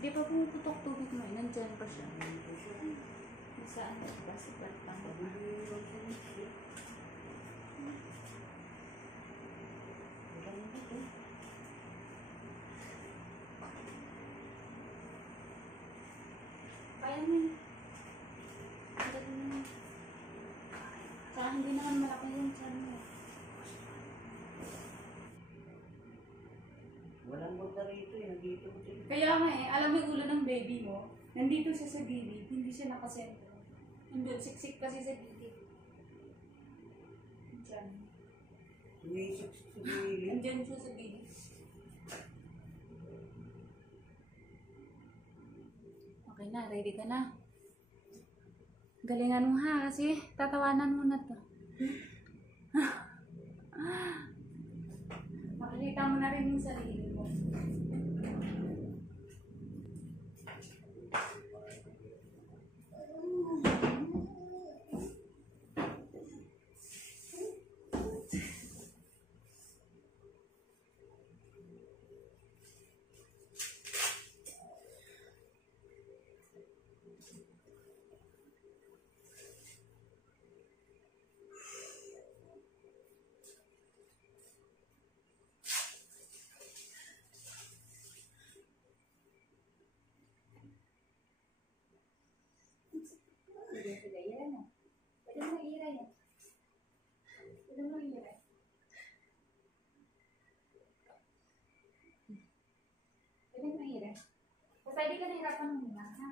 Hindi pa pumuputok tubig mo. Nandyan pa siya. Saan ba ba? Sa batang. Kaya mo yun. Saka hindi naman malaki yung tiyan mo. Walang bunta rito eh. Nandito mo siya. Kaya nga eh, alam mo yung ulo ng baby mo, nandito siya sa gilid, hindi siya nakasentro. Nandun, siksik kasi sa gilid. Diyan. Sumisik sa gilid. Nandyan siya sa gilid. Okay na, ready ka na. Galingan mo ha, kasi tatawanan mo na to. Makikita mo na rin yung sarili mo. Sige, ira mo. Pwede mo ira yan. Pwede mo ira. Pwede mo ira. Basta hindi ka nahirapan mo na, ha?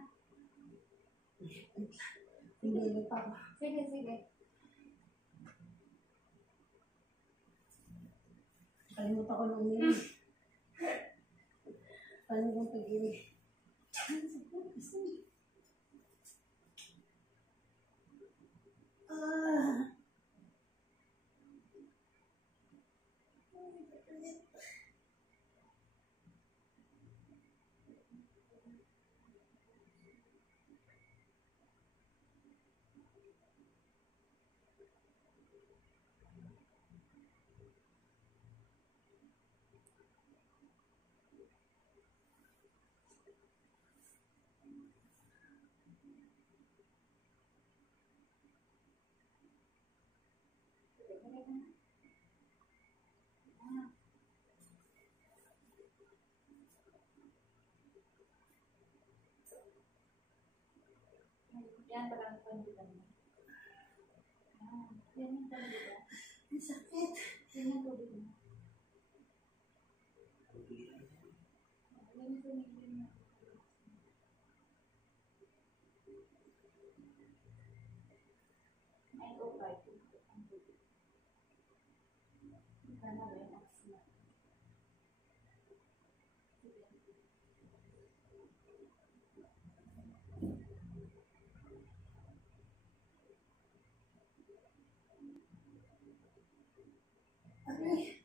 Hindi pa ako. Sige, sige. Kalimutan ko nung uminom. Paano kong pag-iwi? Yan, parang panditan mo. Yan yung panditan. Ang sakit. Yan yung tubig mo. Yan yung tumigil mo. May okay. Ang tubig. Ika na rin.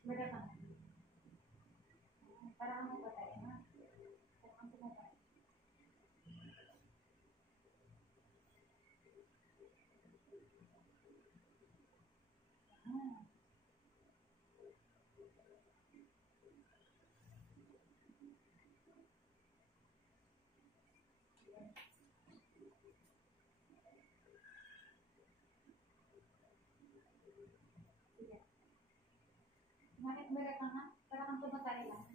Beda ka na. Parang ang patay, ha? Parang ang pumatay. Bakit beda ka nga? Parang ang pumatay lang.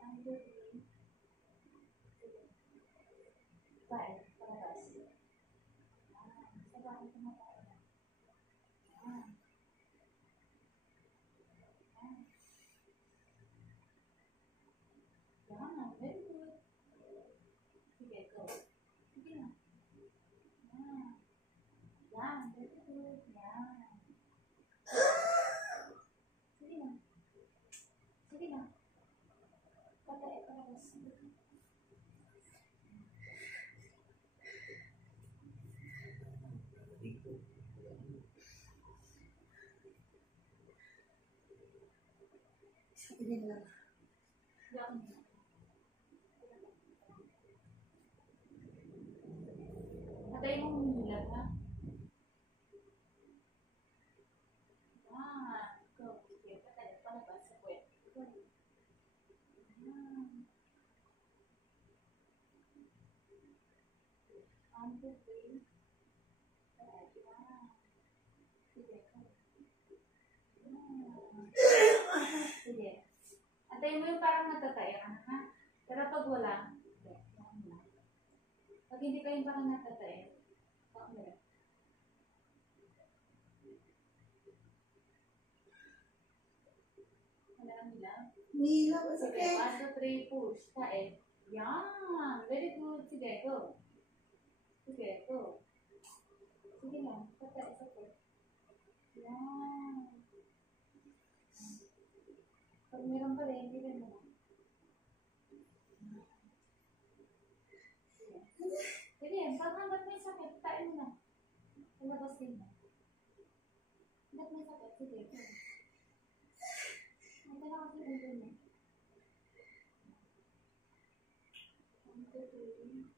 Ang tubig. Bye. Palabas. Sabang pumatay lang. Yan. Very good. Sige, go. Sige na. Yan. Very good. Yan. Sige na. Sige na. Patay, palabas. Hindi na. Patay mo hila, ha? Go. Sige, patay. Palabas sa puwet. Go. 1, 2, 3. Sige. Sige. Antayin mo yung parang natataya ka na, ha? Pero pag wala, pag hindi ka yung parang natataya, wala ang hilang. Nila, Sige, masakit. 1, 2, 3, push. Kain. Yan. Very good. Sige, go. Sige, go. Sige lang. Patay, patay. Yan. Pag meron pa rin, hindi rin mo. Sige, pag hanggat may sakit, tain mo na. Ilabas din mo. Hanggat may sakit, sige, go. Ito na kasi ulo mo. 1, 2, 3.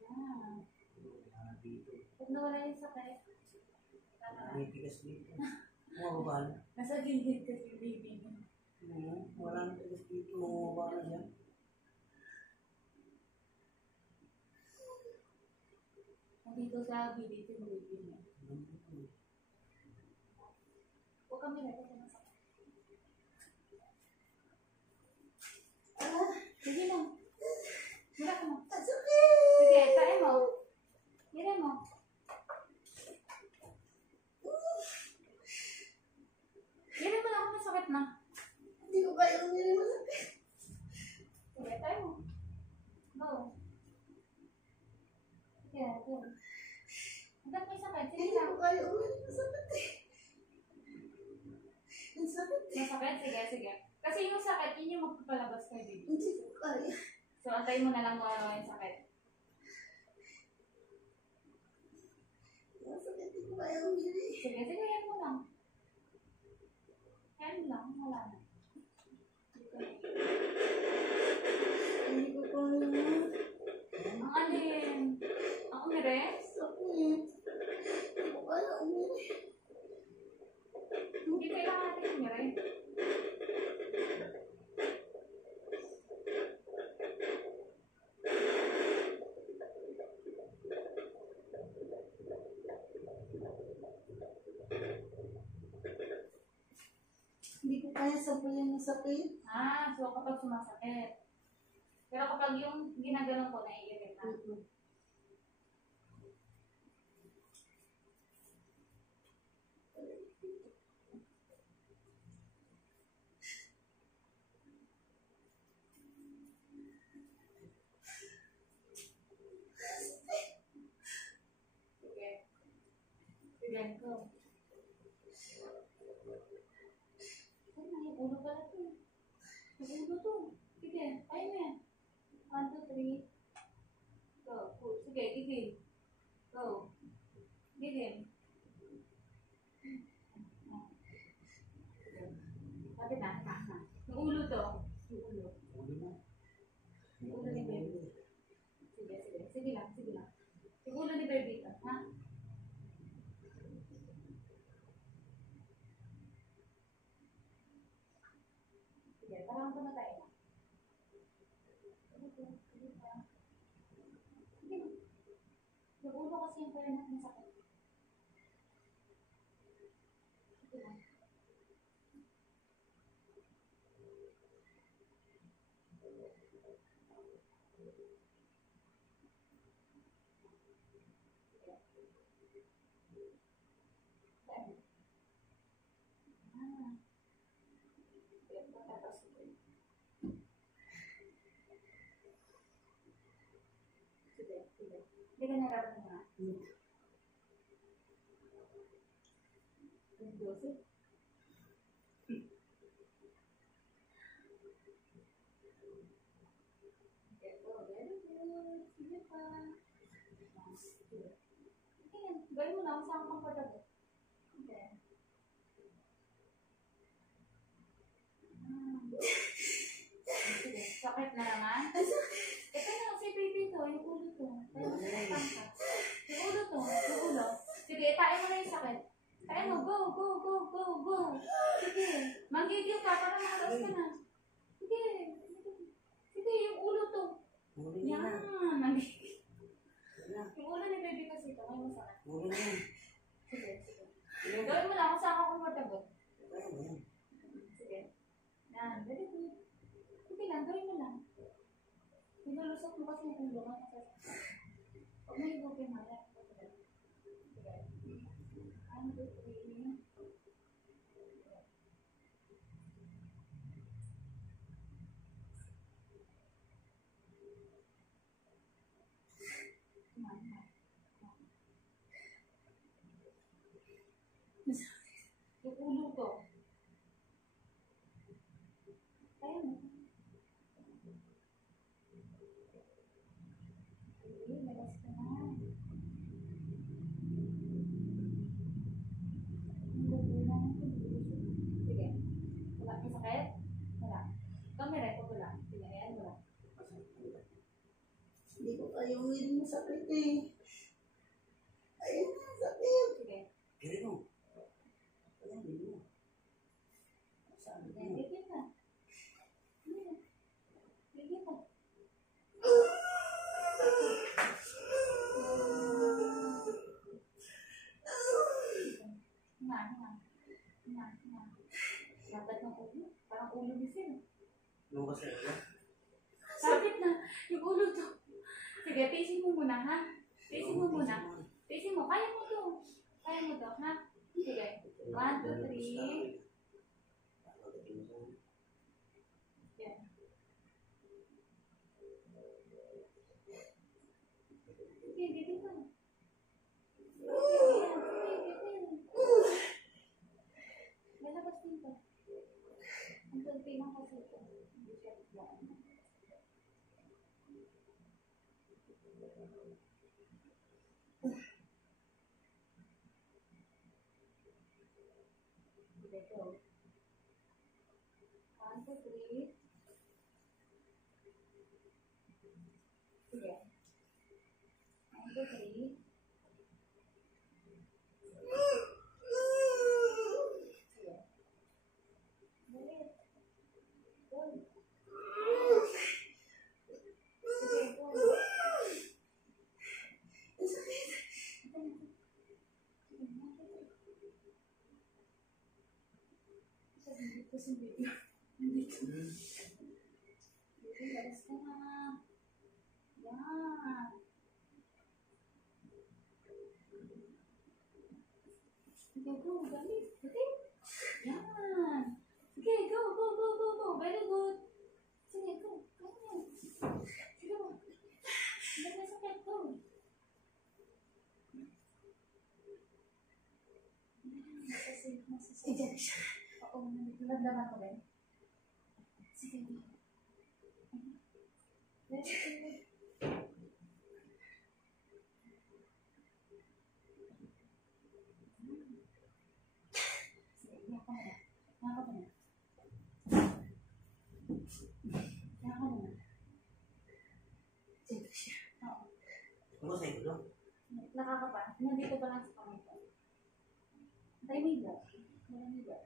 Yan. Pag nawala yung sakit, May tigas dito. Mababa na. nasa gilid kasi baby mo. Wala nang tigas dito. Mababa na yan. Nandito sa gilid yung baby mo. Huwag kami na kasi masakit. Sige lang. Mula ka mo. Masakit. Sige, kain mo. Hira mo. Hira mo na ako, masakit na. Hindi ko kaya umili, masakit. Sige, kain mo. Go. Sige, go. Hanggat may sakit, sige Hindi lang. ko kaya umili, masakit eh. Ang sakit eh. Masakit? Sige, sige. Kasi yung sakit, yun yung magpapalabas kay baby. Hindi ko kaya. So, antayin mo na lang mawala yung sakit. Masakit, hindi ko kaya umili. Sige, sige, yan mo lang. Yan mo lang, wala na. Hindi ko kaya. Ang alin? Ang umire? Sakit. Hindi ko kaya umili. Hindi kailangan natin umire. Hindi ko kaya sabayan ng sakit. Ah, so kapag sumasakit. Pero kapag yung ginaganon ko, naiirit na. Sige. Sige, go. Ay, may ulo pala to. May ulo to. Sige, ayun mo yan. 1, 2, 3. Go. Push. Sige, gigil. Go. Gigil. Bakit na? Yung ulo to. Yung ulo. Yung ulo ni baby. Sige, sige. Sige lang, sige lang. Yung ulo ni baby to, ha? Sige, parang tumatay na. Sige, sige pa. Sige na. Yung ulo kasi yung parang nasakit. Sige lang. Ah. Sige, pagkatapos ko. Sige, sige. Hindi ka nararamdaman na. Yung 12. Okay, oh, very good. Sige pa. Sige. Sige, gawin mo na kung saan comfortable. Okay. Sige, sakit na naman. Ito na, si baby to, yung ulo to. Tayo masaktan ka. Yung ulo to, yung ulo. Sige, itain mo na yung sakit. Itain mo, go, go, go, go, go. Sige, manggigil ka para makalas ka na. Sige. Sige, yung ulo to. Huli niya Yan. na. Yan. Yung ulo ni baby kasi ito. May masakit. Huli na yan. Sige, sige. Yan. Gawin mo lang kung saan ka comfortable. Kaya mo yan. Sige. Yan. Very good. Sige lang, gawin mo lang. Pinulusok mo kasi yung ulo ka. Huwag mo higupin mo. Sige. 1, 2, 3. Yung ulo ko. Kaya mo. Sige, labas ka na. Sige. Wala. May sakit? Wala. Kamera ko wala. Sige, ayan wala. Hindi ko kayungin, masakit eh. Ayun, sakit. Sige. Kiri mo. Ayan, hindi mo. Sabi Ayan, mo. bigyan ka. Ayan. Bigyan ka. Hinga. Labat ng ulo. Parang ulo ni Phil. Lukas na ito. Sabit na. Yung ulo to. Sige, tiisin mo muna, ha? Tiisin mo muna. Tiisin mo. Kaya mo to. Kaya mo to, ha? Sige. 1, 2, 3. Yan. Sige, dito ka. Lalabas dito. Ang tunti ng kasi ito. Hindi siya biglaan. Sige, go. 1, 2, 3. Sige. 1, 2, 3. Sige. Bilis. Go. Sige, go. Ang sakit. Dito sa video. Dito. Dito, labas ka na. Yan. Sige, go. Galit. Sige. Yan. Sige, go. Very good. Sige, go. Ganyan. Sige, go. Hindi ka sakit, go. Masasig. Diyan siya. Oo, nagdaman ko din. Sige, go. Very good. Sige, iyak ka muna. Iyak ka muna. Iyak ka muna. Diyan siya. Oo. Lukas na ito. Nakakapa. Nandito pa lang sa kamay ko. Tayo may higa. Walang higa.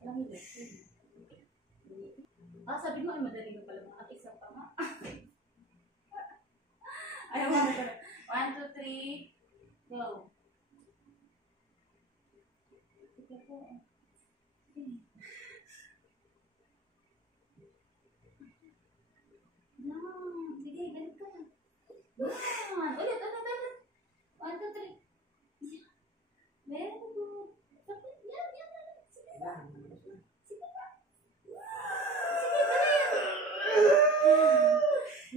Walang higa. Sabi mo ay madali mo pala mga isa pa nga. Ayaw mo na pala. 1, 2, 3. Go. Sige po. Sige, ganit ka. Yan. Ulit. 1, 2, 3. Very good. Yan. Sige. Ayan, lukas na. Sige pa. Sige, dali.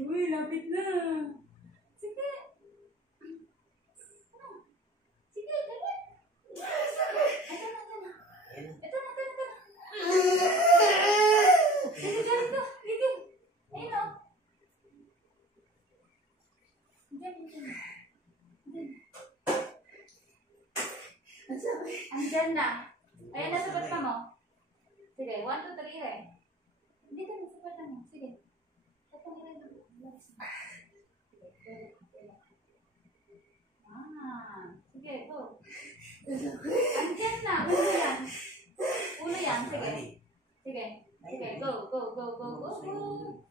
Uy, lapit na. Sige. Sige, dali. Ito na. Ayan. Ito na. Sige, dali. Dito. Ayun o. Diyan. Ang sakit. Andyan na. Ayan na, sabat ka mo. Sige, 1, 2, 3 eh. Dito na, sabat ka mo. Sige. Ito na rin. Sige, sige, go. Ang sakit. Andyan na. Ulo yan. Ulo yan. Sige. Ay, go, go, go, Lumabas na go. yung ulo.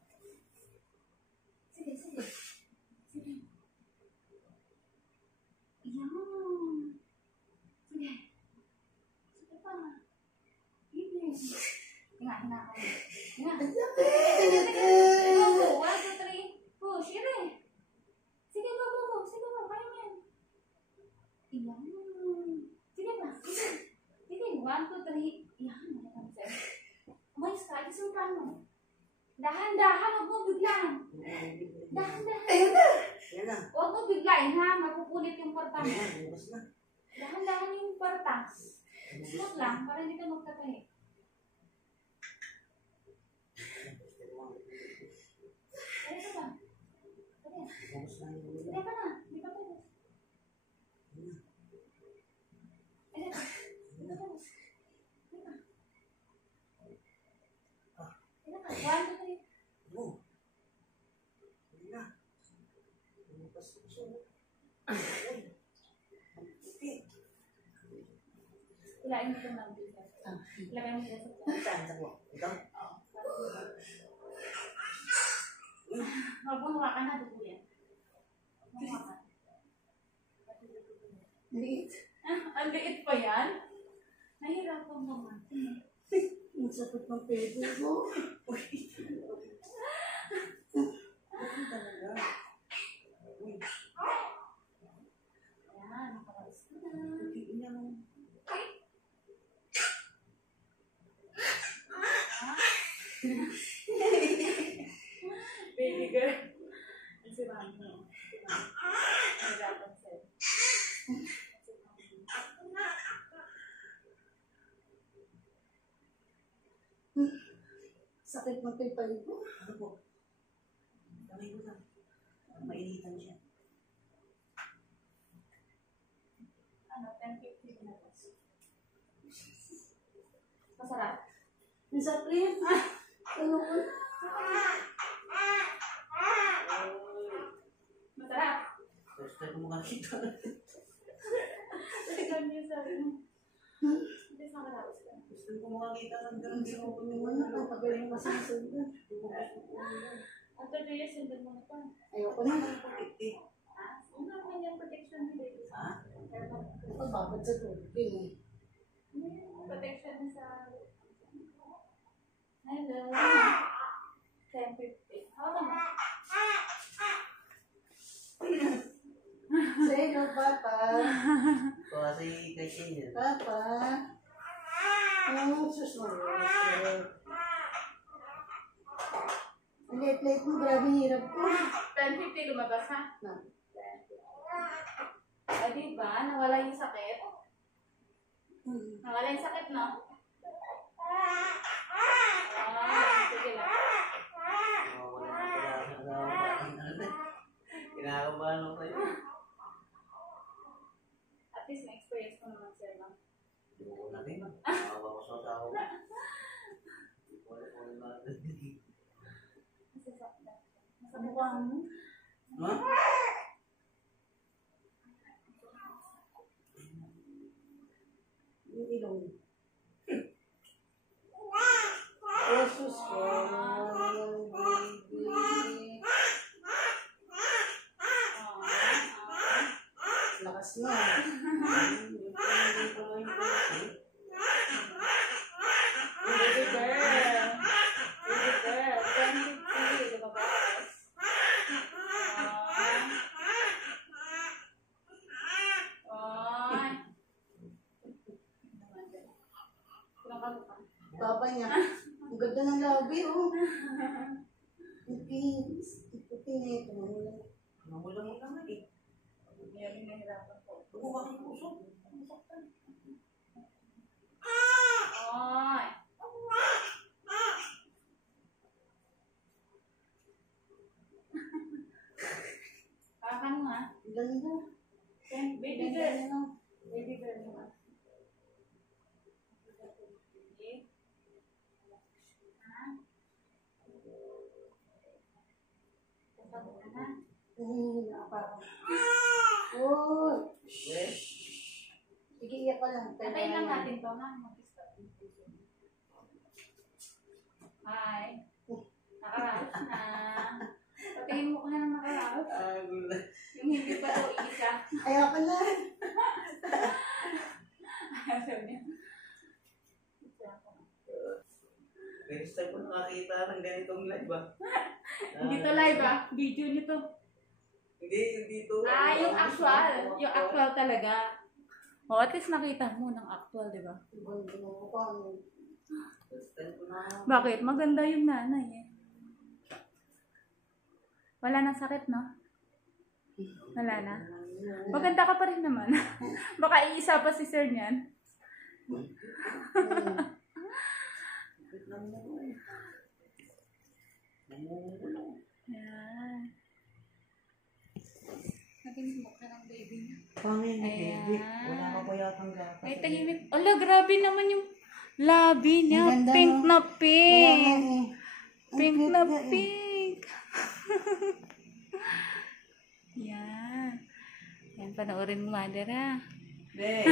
Sige, sige. Sige. Yan. Sige. Sige pa. Sige. Hinga, hinga ka. Hinga. Go, go. 1, 2, 3. Push. Ire. Sige, go, go, go. Sige, go. Kaya mo yan. Yan. Sige pa. Sige. Sige. 1, 2, 3. Yan. Nakita mo sa'yo. Umayos ka. Isimpan mo. Dahan-dahan. Huwag mo biglaan. Dahan-dahan. Ayun na. Yan na. Huwag mo biglain ha, mapupunit yung porta mo. Yan, lumabas na. Dahan-dahan yung porta. Lumabas Smooth na. lang, para hindi ka magtatahi. Kaya ka ba? Kaya. Lumabas na yung ulo. Kaya ka na. Hindi pa pwede. Kaya ka. Hindi pa pwede. Kaya ka. Kaya ka. 1, 2, 3. Oh. Hindi na. Lumabas na siya. Okay. Ilain mo itong nandito. Ilagay mo sila sa tiyan. Saan? Saan mo? Ikaw? Magbunga ka na, dugo yan. Magbunga ka. Liit. Ang liit pa yan? Nahirapan mo nga. Ang sakit ng pego mo. Ano talaga? Uy. Ayan, nakawalis ko na. Hindi niya mo. Baby girl. Si Mami. Si Mami. Nahirapan sa'yo. Sakit ng pego. Ano po? Kamay ko lang. Mainitan siya. Ano, 10:50 na po. Masarap. Ang sakit. Ano ko? Masarap. First time mo makakita. Talagang niyo sabi mo. Hindi sa karaos ka. First time ko makakita ng ganun. Hindi mo Ano ang pagawin mo sa sunod? After 2 years, sundan mo na pa. Ayoko na. Ah, ano naman yung protection ni baby? Ha? Pababad sa tubig eh. Protection sa... Hello. 10:50. Hold on. Say no, Papa. So, kasi kay Shane Papa. Oh, susunod. Ang late-late mo, grabe hirap ko. 10:50 lumabas ha? Na. Ay, diba? Nawala yung sakit. Nawala yung sakit, no? Ah, sige lang. Kinakabahan ako sa'yo. At least na-experience ko naman, sir, no? Hindi ko na rin. Nakabawa ko sa asawa ko. Wala na. Masasakit. Sa mukha mo. Ha? Yung ilong. Jesus ko. Baby. Lakas na. Baby girl. Baby girl. 10:50 lumabas. Ay. Papa niya. Ang ganda ng labi, oh. Puti na ito. Namula-mula nga eh. Yan yung nahirapan ko. Bubuka ng puso. Ay. Kakan mo ha. Ang ganda. Baby girl. Baby girl naman. Okay. Ha? Punta mo na ha. Hihina pa ako. Oh! Eh? Sige, iyak ka lang. Antayin lang natin to ha. Mag-stop. Hi. Nakaraos na. Patingin mo ko na ng nakaraos. Gulat. Yung hindi pa daw isa. Ayoko na. Ayaw niya. First time ko nakakita ng ganitong live ba? Hindi to live ah. Video nyo to. Hindi, hindi to. Yung actual. Yung actual talaga. O, at least nakita mo ng actual, di ba? Ibang ginagawa ko. First time ko na. Bakit? Maganda yung nanay eh. Wala nang sakit, no? Wala na? Maganda ka pa rin naman. Baka iisa pa si sir niyan. Ayan. Natingin mo ka ng baby niya. Pangin, Ayan. baby. Wala ka pa yatang gatas. Ay, tahimik. Ala, grabe naman yung labi niya. Ang ganda, Pink no? na Kaya pink. nga eh. Ang Pink cute na nga eh. pink. Yan. Yan, panoorin mo, mother, ha? Hey!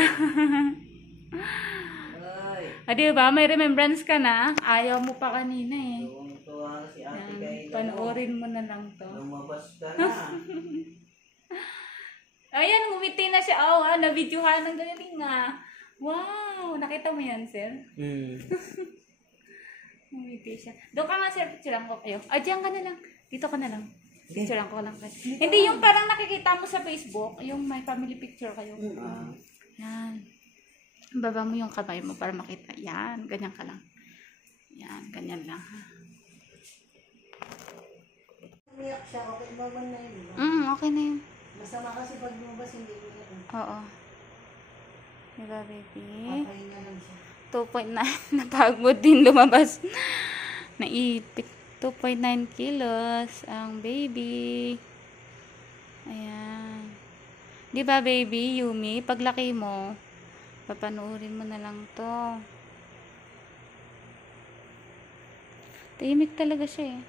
Ay! Ah, di ba? May remembrance ka na. Ayaw mo pa kanina, eh. Tuwang-tuwa si ate Yan, kay panoorin mo na lang to. Lumabas ka na. Ayan, ngumiti na siya. Oh, ha? Na-videohan ng galing, nga. Wow! Nakita mo yan, sir? Ngumiti siya. Doon ka nga, sir. Picturean ko kayo. Ah, diyan ka na lang. Dito ka na lang. Picturean ko lang kayo. Hindi, yung parang nakikita mo sa Facebook, yung may family picture kayo. Yan. Baba mo yung kamay mo para makita. Yan, ganyan ka lang. Yan, ganyan lang. Ha? Umiyak siya, okay naman na yun. Okay na yun. Masama kasi pag lumabas hindi ko yan. Oo. Diba, baby? Papahinga lang siya. 2.9. Napagod din lumabas. Naipit. 2.9 kilos ang baby. Ayan. Di ba, baby, Yumi? Paglaki mo, papanoorin mo na lang to. Tahimik talaga siya eh.